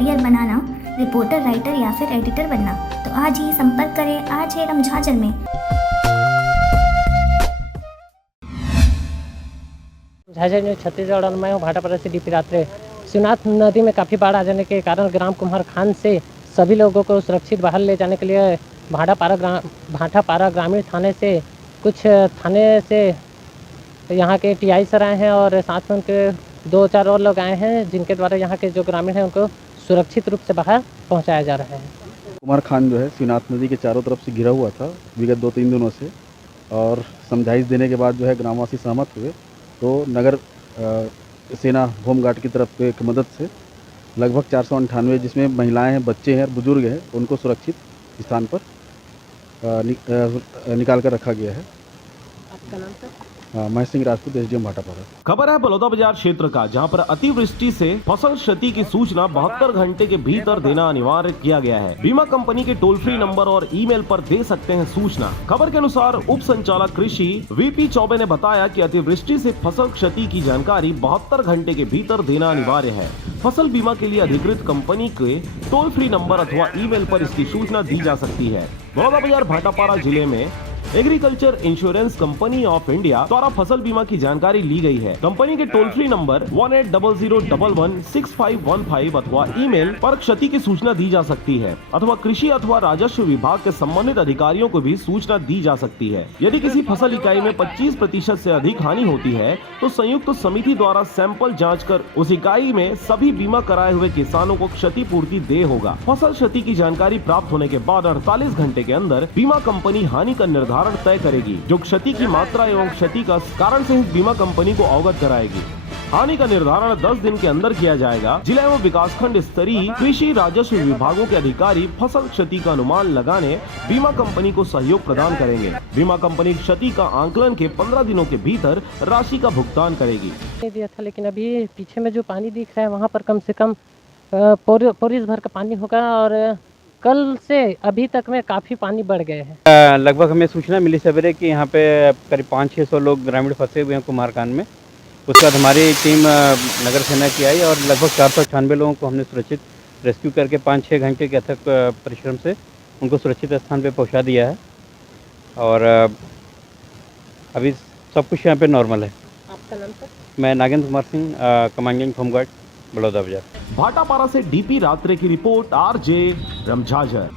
Career बनाना, reporter, writer या फिर editor बनना, तो आज ही संपर्क करें। आज है रमझाझर में। झाझर न्यूज छत्तीसगढ़ और मैं हूँ भाटापारा से डीपी रात्रे। शिवनाथ नदी में काफ़ी बाढ़ आ जाने के कारण ग्राम कुम्हार खान से सभी लोगों को सुरक्षित बाहर ले जाने के लिए भाटापारा ग्रामीण थाने से कुछ थाने से यहाँ के टीआई सर आए हैं और साथ में उनके 2-4 और लोग आए हैं, जिनके द्वारा यहाँ के जो ग्रामीण हैं उनको सुरक्षित रूप से बाहर पहुँचाया जा रहा है। कुमार खान जो है शिवनाथ नदी के चारों तरफ से घिरा हुआ था विगत 2-3 दिनों से, और समझाइश देने के बाद जो है ग्रामवासी सहमत हुए, तो नगर सेना होमगार्ड की तरफ की मदद से लगभग 498 जिसमें महिलाएं हैं, बच्चे हैं और बुजुर्ग हैं, उनको सुरक्षित स्थान पर निकाल कर रखा गया है। आपका नाम सर? महेश सिंह राजपूत, एसडीएम भाटापारा। खबर है बलौदाबाजार क्षेत्र का, जहां पर अतिवृष्टि से फसल क्षति की सूचना 72 घंटे के भीतर देना अनिवार्य किया गया है। बीमा कंपनी के टोल फ्री नंबर और ईमेल पर दे सकते हैं सूचना। खबर के अनुसार उप संचालक कृषि वीपी चौबे ने बताया कि अतिवृष्टि से फसल क्षति की जानकारी 72 घंटे के भीतर देना अनिवार्य है। फसल बीमा के लिए अधिकृत कंपनी के टोल फ्री नंबर अथवा ईमेल पर इसकी सूचना दी जा सकती है। बलौदाबाजार भाटापारा जिले में agriculture insurance company of India द्वारा फसल बीमा की जानकारी ली गई है। कंपनी के टोल फ्री नंबर 1800116515 अथवा ईमेल पर क्षति की सूचना दी जा सकती है, अथवा कृषि अथवा राजस्व विभाग के संबंधित अधिकारियों को भी सूचना दी जा सकती है। यदि किसी फसल इकाई में 25% से अधिक हानि होती है तो संयुक्त समिति द्वारा सैंपल जाँच कर उस इकाई में सभी बीमा कराए हुए किसानों को क्षतिपूर्ति दे होगा। फसल क्षति की जानकारी प्राप्त होने के बाद 48 घंटे के अंदर बीमा कंपनी हानि का निर्धारण तय करेगी, जो क्षति की मात्रा एवं क्षति का कारण से बीमा कंपनी को अवगत कराएगी। हानि का निर्धारण 10 दिन के अंदर किया जाएगा। जिला एवं विकासखंड स्तरीय कृषि राजस्व विभागों के अधिकारी फसल क्षति का अनुमान लगाने बीमा कंपनी को सहयोग प्रदान करेंगे। बीमा कंपनी क्षति का आंकलन के 15 दिनों के भीतर राशि का भुगतान करेगी। दिया था, लेकिन अभी पीछे में जो पानी दिख रहा है वहाँ पर कम से कम पोरिस भर का पानी होगा और कल से अभी तक में काफ़ी पानी बढ़ गए हैं। लगभग हमें सूचना मिली सवेरे कि यहाँ पे करीब 500-600 लोग ग्रामीण फंसे हुए हैं कुम्हार खान में। उसके बाद हमारी टीम नगर सेना की आई और लगभग 498 लोगों को हमने सुरक्षित रेस्क्यू करके 5-6 घंटे के अथक परिश्रम से उनको सुरक्षित स्थान पे पहुँचा दिया है और अभी सब कुछ यहाँ पे नॉर्मल है। आपका नाम सर? मैं नागेंद्र कुमार सिंह, कमांडिंग होमगार्ड, बलौदाबाजार। भाटापारा से डीपी रात्रे की रिपोर्ट, आरजे रमझाझर।